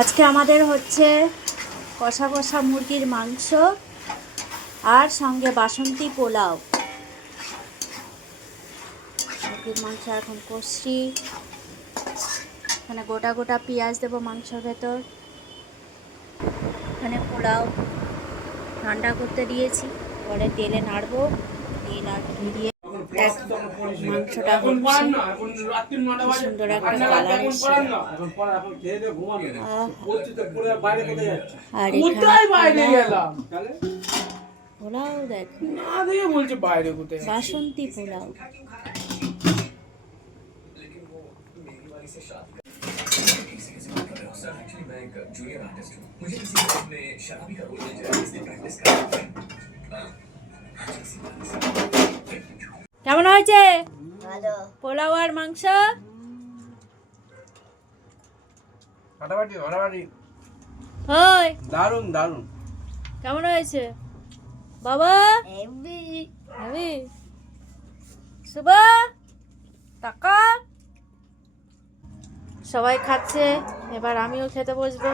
আজকে আমাদের হচ্ছে কষা কষা মুরগির মাংস আর সঙ্গে বাসন্তী পোলাও। মুরগির মাংস এখন কষছি, এখানে গোটা গোটা পেঁয়াজ দেবো মাংসের ভেতর। এখানে পোলাও ঠান্ডা করতে দিয়েছি, পরে তেলে নাড়বো। তেল আর ঘি দিয়ে মাংসটা হচ্ছে সুন্দর একটা কালার এসছে। আর পোলাও দেখো, বাসন্তী পোলাও। কেমন হয়েছে পোলাও আর মাংস? দারুন দারুন। কেমন হয়েছে বাবা? শুভ টাকা সবাই খাচ্ছে, এবার আমিও খেতে বসবো।